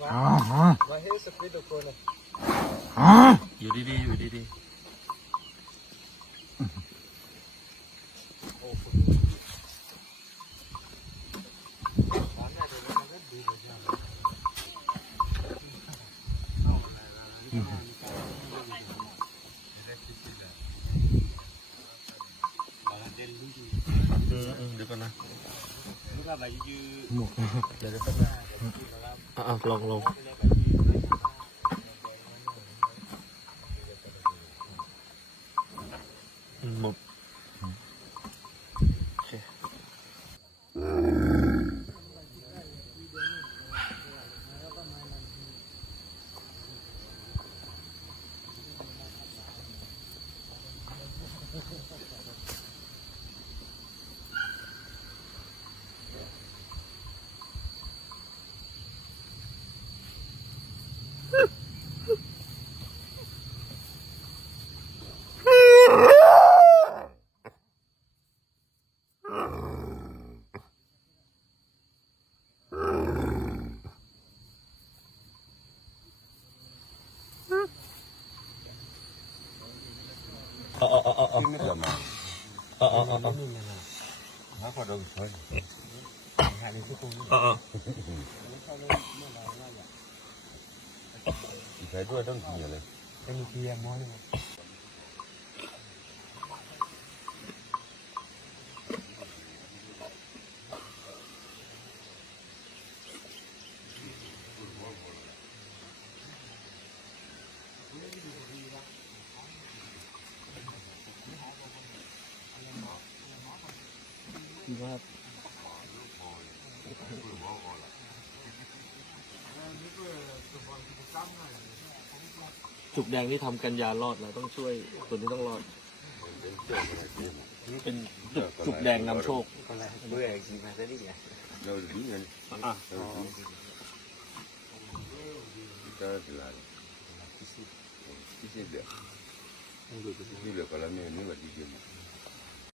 Vad heter skidåkarna? อยู่ดีๆอยู่ดีๆเออเออเดี๋ยวก่อนนะ Nuka ba yu หมวกเดี๋ยวเดี๋ยวแป๊บนึง อะอะลองลองหมด เอ๋อาเอาเอาเอา Ini dah mah. เอาเอา จุกแดงที่ทำกันยารอดเราต้องช่วยตัวนี้ต้องรอด เป็นจุกจุกแดงนำโชค Bữa này gì mà tới đi nhỉ? Đâu đi kan? อะ Kita selalu. Sisi dia. Sisi dia kalau